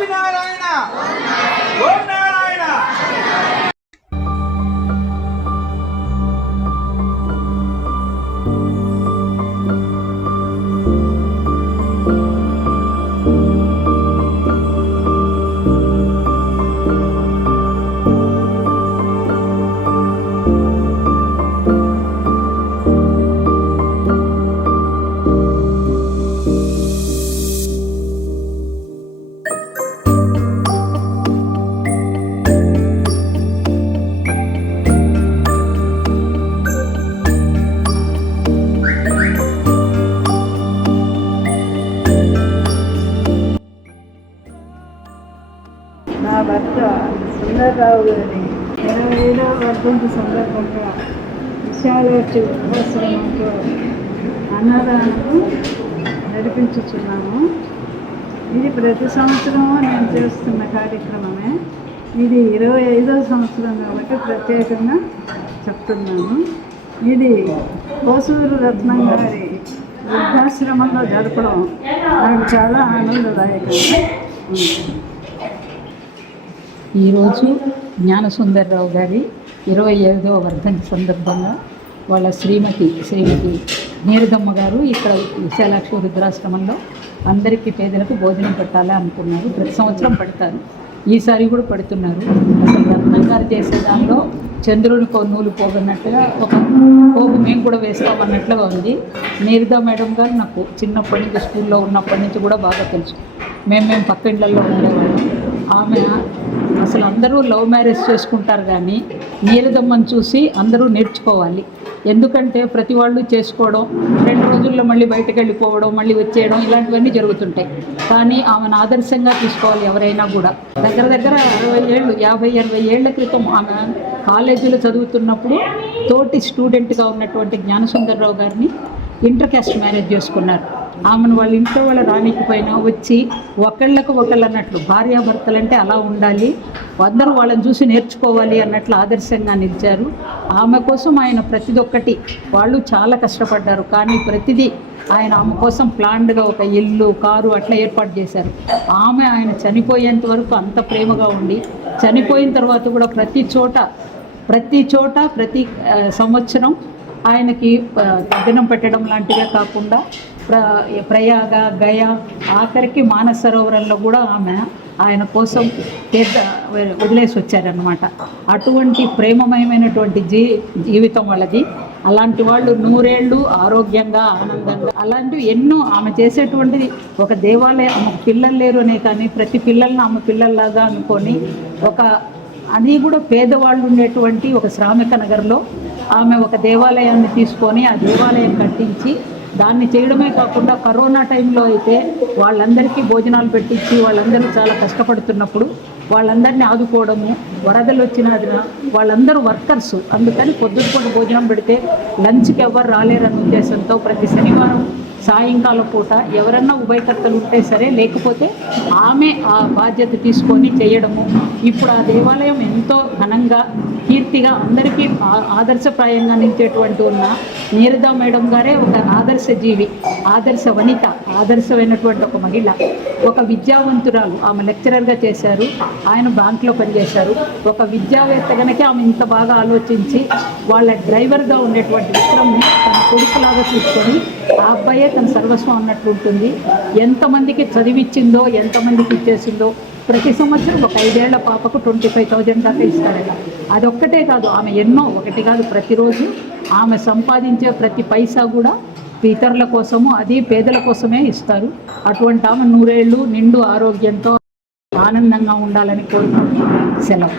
happy night, Anna. Good. Sundar Rao గారి ఇరవై ఏడవ వర్ధంతి సందర్భంగా విశాలక్షి వృద్ధాశ్రమంలో అన్నదానము నడిపించుచున్నాము. ఇది ప్రతి సంవత్సరము నేను చేస్తున్న కార్యక్రమమే. ఇది ఇరవై ఐదో సంవత్సరం కాబట్టి ప్రత్యేకంగా చెప్తున్నాను. ఇది కోసూరు రత్నం గారి వృద్ధాశ్రమంలో జరపడం నాకు చాలా ఆనందదాయకంగా ఉంది ఈరోజు జ్ఞానసుందర్రావు గారి ఇరవై ఐదవ వర్ధంతి సందర్భంగా వాళ్ళ శ్రీమతి శ్రీమతి నీరదమ్మ గారు ఇక్కడ విశాలాక్షి వృద్ధాశ్రమంలో అందరికీ పేదలకు భోజనం పెట్టాలి అనుకున్నారు. ప్రతి సంవత్సరం పెడతారు. ఈసారి కూడా పెడుతున్నారు. అసలు రత్నం గారు చేసే దానిలో చంద్రుని నూలు పోగన్నట్టుగా ఒక పోగు మేము కూడా వేస్తామన్నట్లుగా ఉంది. నీరద మేడం గారు నాకు చిన్నప్పటి నుంచి స్కూల్లో ఉన్నప్పటి నుంచి కూడా బాగా తెలుసు. మేము మేము పక్క ఇళ్ళల్లో ఉండేవాళ్ళం. ఆమె అసలు అందరూ లవ్ మ్యారేజ్ చేసుకుంటారు కానీ నీలదమ్మని చూసి అందరూ నేర్చుకోవాలి. ఎందుకంటే ప్రతి వాళ్ళు చేసుకోవడం రెండు రోజుల్లో మళ్ళీ బయటకు వెళ్ళిపోవడం మళ్ళీ వచ్చేయడం ఇలాంటివన్నీ జరుగుతుంటాయి. కానీ ఆమెను ఆదర్శంగా తీసుకోవాలి ఎవరైనా కూడా. దగ్గర దగ్గర అరవై ఏళ్ళు యాభై అరవై ఏళ్ళ క్రితం ఆమె కాలేజీలో చదువుతున్నప్పుడు తోటి స్టూడెంట్గా ఉన్నటువంటి జ్ఞానసుందర్రావు గారిని ఇంటర్ క్యాస్ట్ మ్యారేజ్ చేసుకున్నారు. ఆమెను వాళ్ళ ఇంట్లో వాళ్ళ రానికపోయినా వచ్చి ఒకళ్ళకు ఒకళ్ళు అన్నట్లు భార్యాభర్తలు అంటే అలా ఉండాలి అందరూ వాళ్ళని చూసి నేర్చుకోవాలి అన్నట్లు ఆదర్శంగా నిలిచారు. ఆమె కోసం ఆయన ప్రతిదొక్కటి వాళ్ళు చాలా కష్టపడ్డారు కానీ ప్రతిదీ ఆయన ఆమె కోసం ప్లాన్డ్గా ఒక ఇల్లు కారు అట్లా ఏర్పాటు చేశారు. ఆమె ఆయన చనిపోయేంత వరకు అంత ప్రేమగా ఉండి చనిపోయిన తర్వాత కూడా ప్రతి చోట ప్రతి చోట ప్రతి సంవత్సరం ఆయనకి ఆ, పెట్టడం లాంటివే కాకుండా ప్ర ప్రయాగ గయ ఆఖరికి మానసరోవరంలో కూడా ఆమె ఆయన కోసం తీర్థ వదిలేసి వచ్చారనమాట అటువంటి ప్రేమమయమైనటువంటి జీ జీవితం వాళ్ళది. అలాంటి వాళ్ళు నూరేళ్ళు ఆరోగ్యంగా ఆనందంగా అలాంటివి ఎన్నో ఆమె చేసేటువంటిది ఒక దేవాలయం ఆమెకు పిల్లలు లేరు అనే కానీ ప్రతి పిల్లల్ని ఆమె పిల్లల్లాగా అనుకొని ఒక అది కూడా పేదవాళ్ళు ఉండేటువంటి ఒక శ్రామిక నగర్లో ఆమె ఒక దేవాలయాన్ని తీసుకొని ఆ దేవాలయం కట్టించి దాన్ని చేయడమే కాకుండా కరోనా టైంలో అయితే వాళ్ళందరికీ భోజనాలు పెట్టించి వాళ్ళందరూ చాలా కష్టపడుతున్నప్పుడు వాళ్ళందరినీ ఆదుకోవడము వరదలు వచ్చిన వాళ్ళందరూ వర్కర్స్. అందుకని పొద్దుపూట భోజనం పెడితే లంచ్కి ఎవరు రాలేరన్న ఉద్దేశంతో ప్రతి శనివారం సాయంకాలం పూట ఎవరన్నా ఉభయకర్తలు ఉంటే సరే లేకపోతే ఆమె ఆ బాధ్యత తీసుకొని చేయడము. ఇప్పుడు ఆ దేవాలయం ఎంతో ఘనంగా కీర్తిగా అందరికీ ఆదర్శప్రాయంగా నిలిచేటువంటి ఉన్న నీరద మేడం గారే ఒక ఆదర్శ జీవి ఆదర్శ వనిత ఆదర్శమైనటువంటి ఒక మహిళ. ఒక విద్యావంతురాలు. ఆమె లెక్చరర్గా చేశారు. ఆయన బ్యాంక్లో పనిచేశారు. ఒక విద్యావేత్త కనుక ఆమె ఇంత బాగా ఆలోచించి వాళ్ళ డ్రైవర్గా ఉండేటువంటి విక్రమ్ని తన కొడుకులాగా తీసుకొని ఆ అబ్బాయే తన సర్వస్వం అన్నట్లు ఉంటుంది. ఎంతమందికి చదివిచ్చిందో ఎంతమందికి ఇచ్చేసిందో ప్రతి సంవత్సరం ఒక ఐదేళ్ళ పాపకు ట్వంటీ ఫైవ్ థౌజండ్ దాకా ఇస్తారట. అదొక్కటే కాదు ఆమె ఎన్నో ఒకటి కాదు ప్రతిరోజు ఆమె సంపాదించే ప్రతి పైసా కూడా ఇతరుల కోసము అది పేదల కోసమే ఇస్తారు అటువంటి ఆమె నూరేళ్ళు నిండు ఆరోగ్యంతో ఆనందంగా ఉండాలని కోరుకుంటూ సెలవు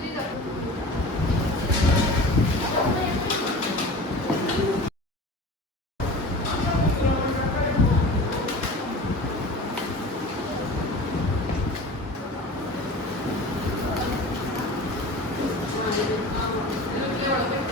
Thank you.